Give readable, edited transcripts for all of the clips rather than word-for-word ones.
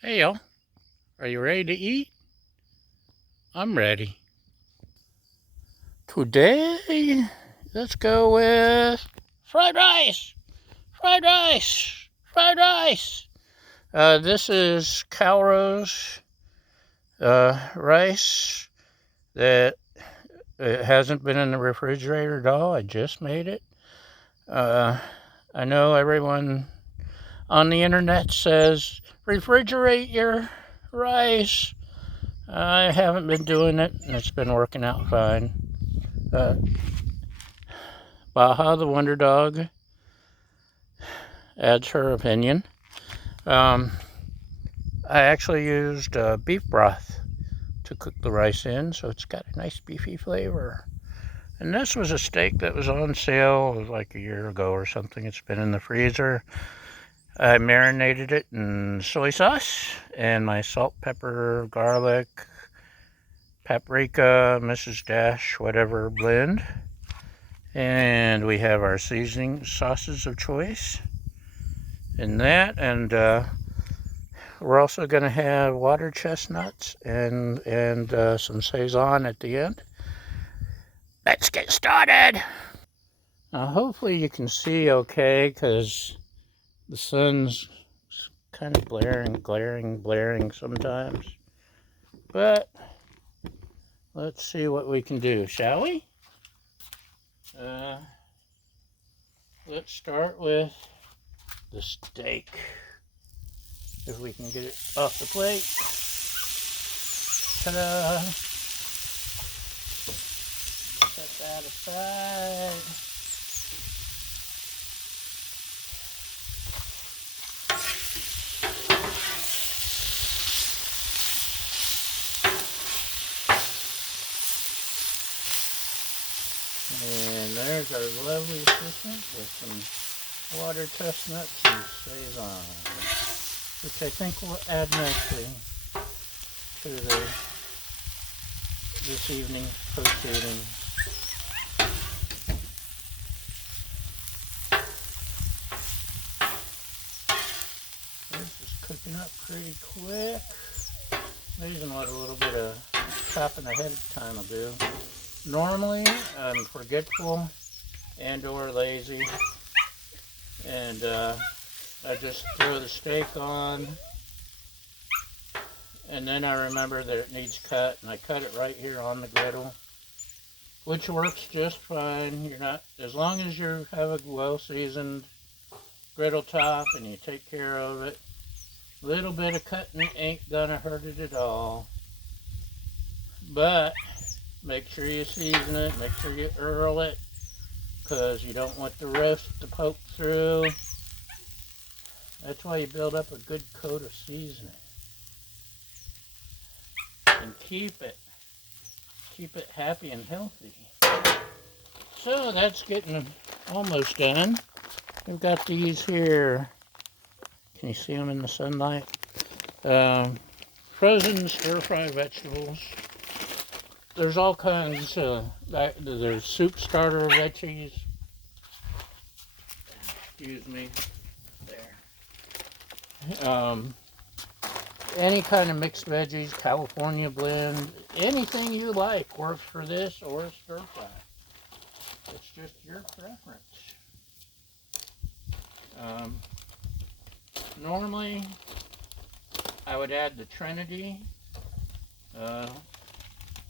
Hey y'all, are you ready to eat? I'm ready. Today, let's go with fried rice! Fried rice! Fried rice! This is Calrose rice that it hasn't been in the refrigerator at all. I just made it. I know everyone on the internet says refrigerate your rice. I haven't been doing it, and it's been working out fine. Uh, Baja, the Wonder Dog, adds her opinion. I actually used beef broth to cook the rice in, so it's got a nice beefy flavor. And this was a steak that was on sale like a year ago or something. It's been in the freezer. I marinated it in soy sauce and my salt, pepper, garlic, paprika, Mrs. Dash, whatever blend. And we have our seasoning sauces of choice in that. And we're also going to have water chestnuts and some Saison at the end. Let's get started. Now, hopefully you can see okay because the sun's kind of blaring sometimes. But let's see what we can do, shall we? Let's start with the steak. If we can get it off the plate. Ta-da! Set that aside. And there's our lovely assistant with some water chestnuts and Saison, which I think will add nicely to this evening post-eating. This is cooking up pretty quick. Amazing what a little bit of chopping ahead of time will do. Normally, I'm forgetful and or lazy, and I just throw the steak on, and then I remember that it needs cut, and I cut it right here on the griddle, which works just fine. You're not, as long as you have a well-seasoned griddle top and you take care of it, a little bit of cutting ain't gonna hurt it at all. But make sure you season it, make sure you earl it, because you don't want the rest to poke through. That's why you build up a good coat of seasoning. And keep it happy and healthy. So that's getting almost done. We've got these here. Can you see them in the sunlight? Frozen stir-fry vegetables. There's all kinds. There's soup starter veggies. Excuse me. There. Any kind of mixed veggies, California blend, anything you like works for this or a stir fry. It's just your preference. Normally, I would add the Trinity,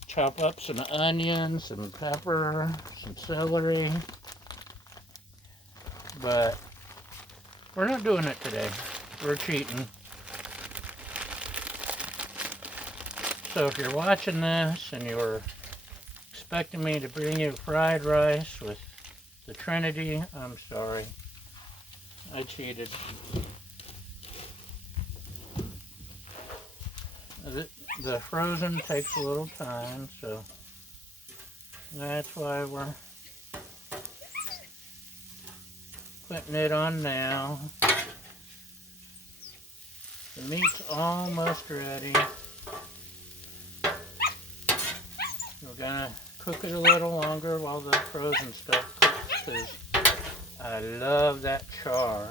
chop up some onions, some pepper, some celery, but we're not doing it today. We're cheating. So if you're watching this and you're expecting me to bring you fried rice with the Trinity, I'm sorry. I cheated. The frozen takes a little time, so that's why we're putting it on now. The meat's almost ready. We're gonna cook it a little longer while the frozen stuff cooks, because I love that char.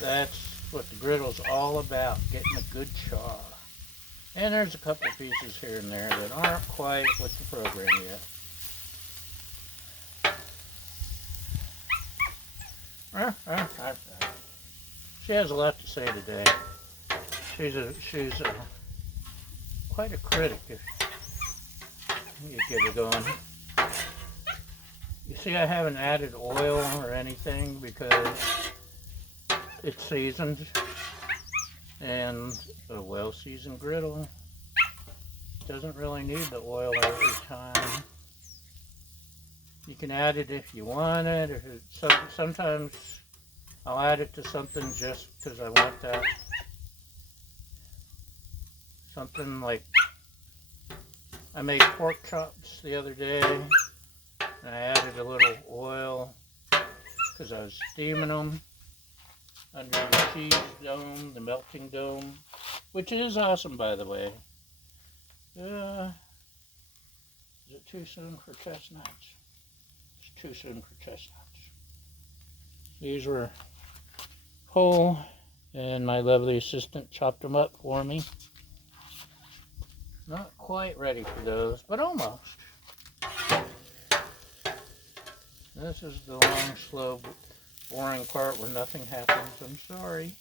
That's That's what the griddle's all about, getting a good char. And there's a couple of pieces here and there that aren't quite with the program yet. She has a lot to say today. She's quite a critic if you get her going. You see, I haven't added oil or anything because it's seasoned, and a well-seasoned griddle doesn't really need the oil every time. You can add it if you want it, or sometimes I'll add it to something just because I want that. Something like, I made pork chops the other day, and I added a little oil because I was steaming them under the cheese dome, the melting dome, which is awesome, by the way. Is it too soon for chestnuts? It's too soon for chestnuts. These were whole, and my lovely assistant chopped them up for me. Not quite ready for those, but almost. This is the long, slow, boring part where nothing happens. I'm sorry.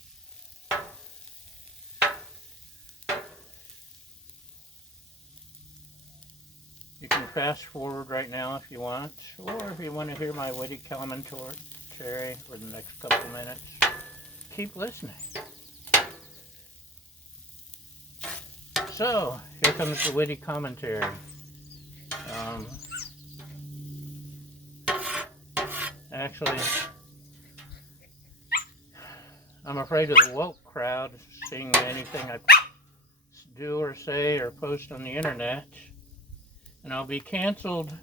You can fast forward right now if you want, or if you want to hear my witty commentary for the next couple minutes, keep listening. So, here comes the witty commentary. Actually, I'm afraid of the woke crowd seeing anything I do or say or post on the internet, and I'll be canceled.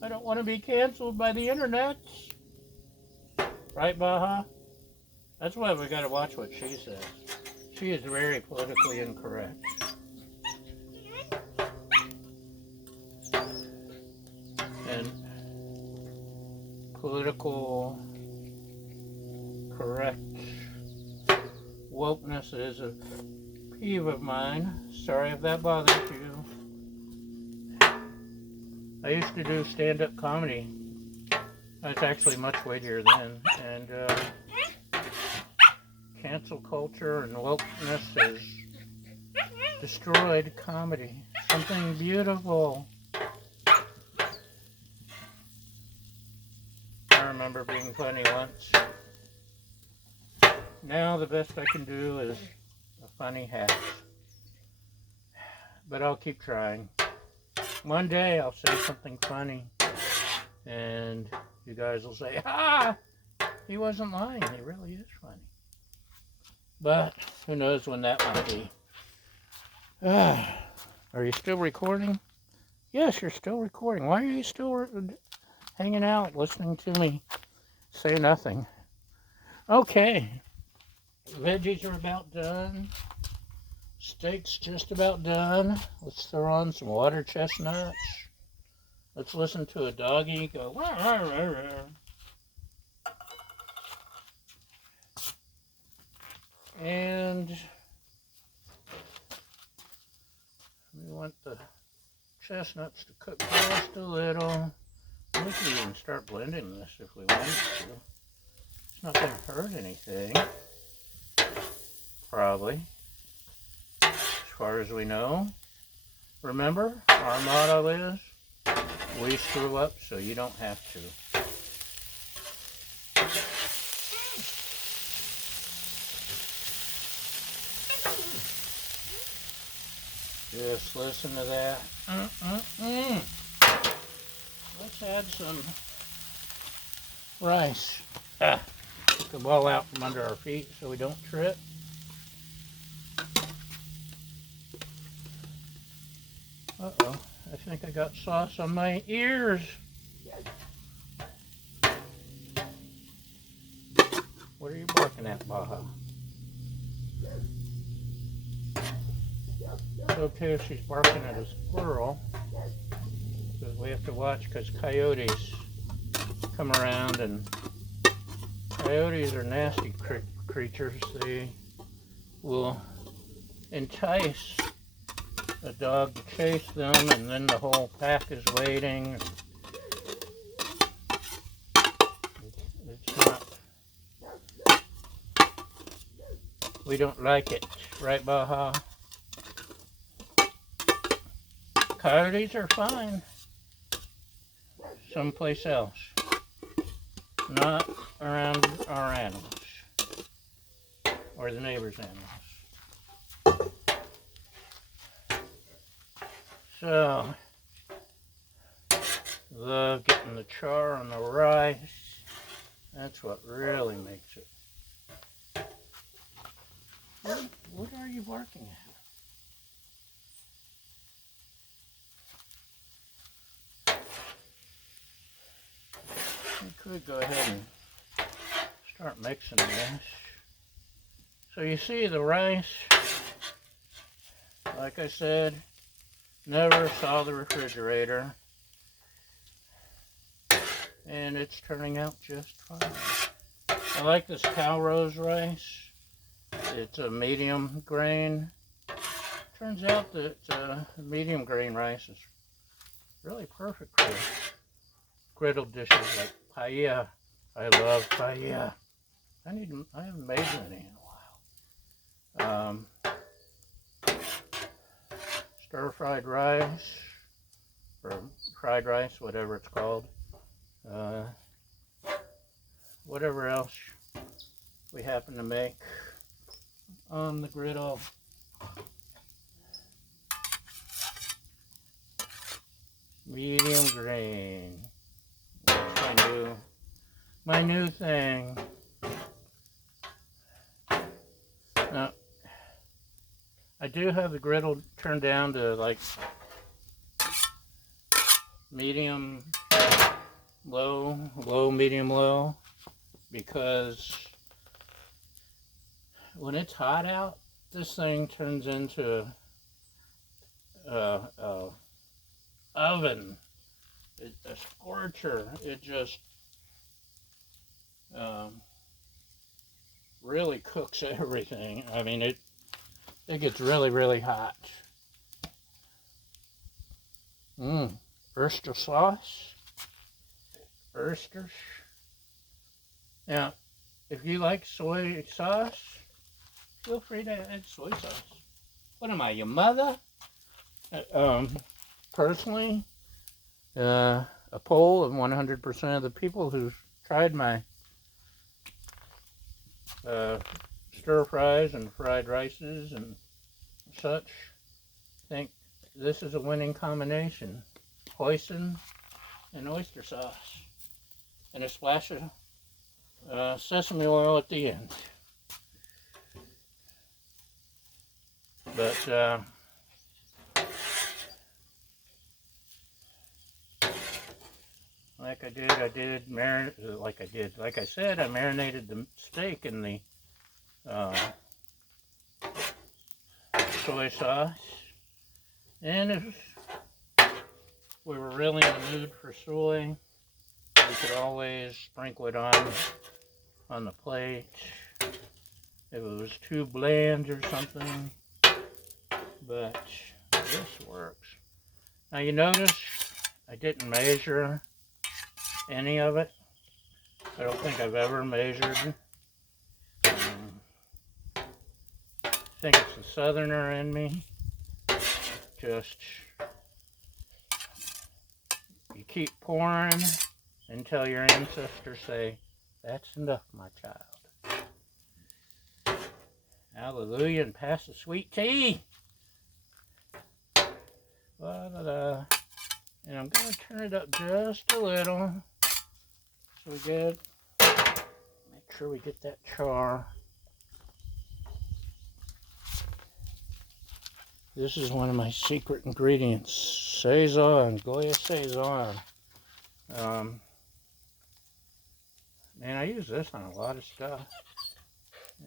I don't want to be canceled by the internet. Right, Baja? That's why we got to watch what she says. She is very politically incorrect. And political correct wokeness is a peeve of mine. Sorry if that bothers you. I used to do stand-up comedy. I was actually much weightier then, and cancel culture and wokeness has destroyed comedy. Something beautiful. I remember being funny once. Now the best I can do is a funny half. But I'll keep trying. One day I'll say something funny, and you guys will say, "Ah, he wasn't lying. He really is funny." But who knows when that might be. Are you still recording? Yes, you're still recording. Why are you still hanging out, listening to me say nothing? Okay. Veggies are about done. Steak's just about done. Let's throw on some water chestnuts. Let's listen to a doggy go. Rah, rah, rah, rah. And we want the chestnuts to cook just a little. We can even start blending this if we want to. It's not going to hurt anything. Probably. As far as we know. Remember, our motto is, we screw up so you don't have to. Just listen to that. Let's add some rice. Get the ball out from under our feet so we don't trip. Uh-oh, I think I got sauce on my ears. What are you barking at, Baja? It's okay if she's barking at a squirrel, because we have to watch because coyotes come around, and coyotes are nasty creatures. They will entice a dog to chase them, and then the whole pack is waiting. It's not, we don't like it, right, Baja? Coyotes are fine someplace else, not around our animals or the neighbor's animals. So, love getting the char on the rice. That's what really makes it. What are you barking at? You could go ahead and start mixing this. So you see the rice, like I said, never saw the refrigerator, and it's turning out just fine. I like this Calrose rice. It's a medium grain. Turns out that medium grain rice is really perfect for griddle dishes like paella. I love paella. I haven't made any in a while. Stir-fried rice, or fried rice, whatever it's called. Whatever else we happen to make on the griddle. Medium grain. That's my new thing. Now, I do have the griddle turned down to like medium, low, medium, low, because when it's hot out, this thing turns into a oven, a scorcher. It just really cooks everything. I mean, it gets really, really hot. Oyster sauce. Oysters. Now, if you like soy sauce, feel free to add soy sauce. What am I, your mother? Personally, a poll of 100% of the people who've tried my stir fries and fried rices and such think this is a winning combination. Hoisin and oyster sauce, and a splash of sesame oil at the end. But like I said, I marinated the steak in the soy sauce, and if we were really in the mood for soy, we could always sprinkle it on the plate if it was too bland or something, but this works. Now you notice I didn't measure any of it. I don't think I've ever measured. I think it's the southerner in me. Just, you keep pouring until your ancestors say, "That's enough, my child." Hallelujah, and pass the sweet tea. And I'm going to turn it up just a little so we get, make sure we get that char. This is one of my secret ingredients, Sazon, Goya Sazon. Man, I use this on a lot of stuff,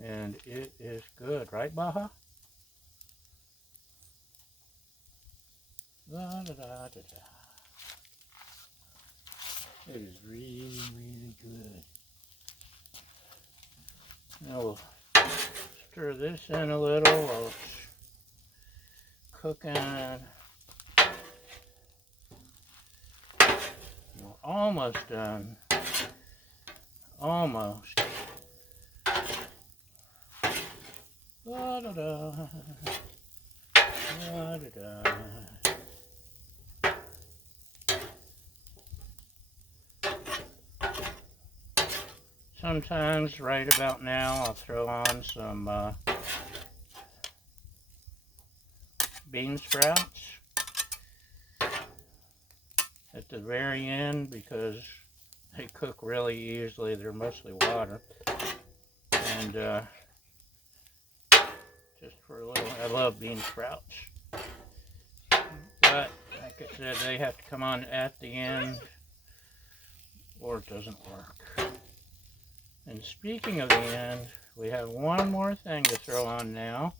and it is good, right, Baja? It is really, really good. Now we'll stir this in a little while it's cooking. We're almost done. Almost. Da-da-da. Da-da-da. Sometimes, right about now, I'll throw on some bean sprouts at the very end because they cook really easily. They're mostly water. And just for a little, I love bean sprouts. But, like I said, they have to come on at the end or it doesn't work. And speaking of the end, we have one more thing to throw on now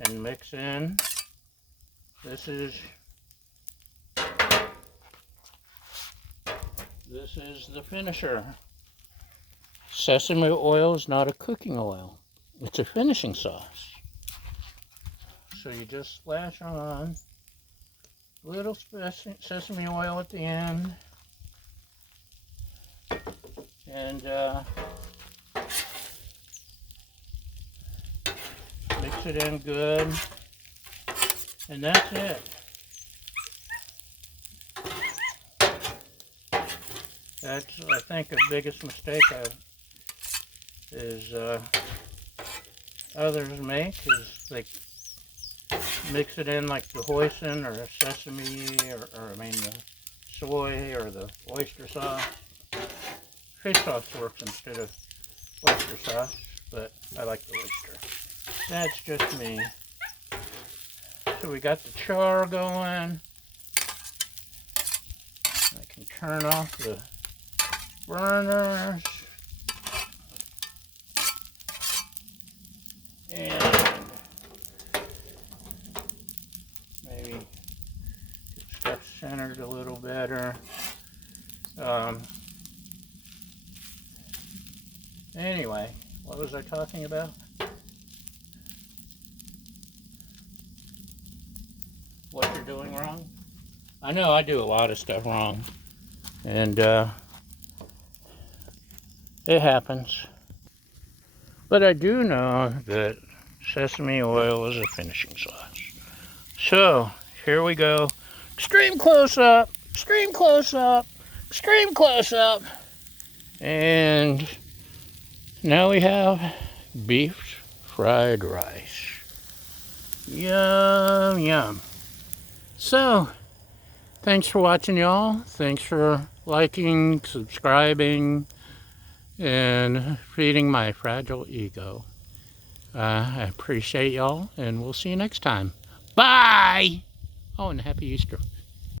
and mix in. This is the finisher. Sesame oil is not a cooking oil. It's a finishing sauce. So you just splash on a little sesame oil at the end. And mix it in good. And that's it. That's, I think, the biggest mistake others make is they mix it in like the hoisin or sesame or the soy or the oyster sauce. Fish sauce works instead of oyster sauce, but I like the oyster. That's just me. So we got the char going. I can turn off the burners. And maybe get stuff centered a little better. Anyway, what was I talking about? What you're doing wrong? I know I do a lot of stuff wrong. And it happens. But I do know that sesame oil is a finishing sauce. So, here we go. Extreme close-up, extreme close-up, extreme close-up. And now we have beef fried rice. Yum, yum. So, thanks for watching, y'all. Thanks for liking, subscribing, and feeding my fragile ego. I appreciate y'all, and we'll see you next time. Bye! Oh, and happy Easter.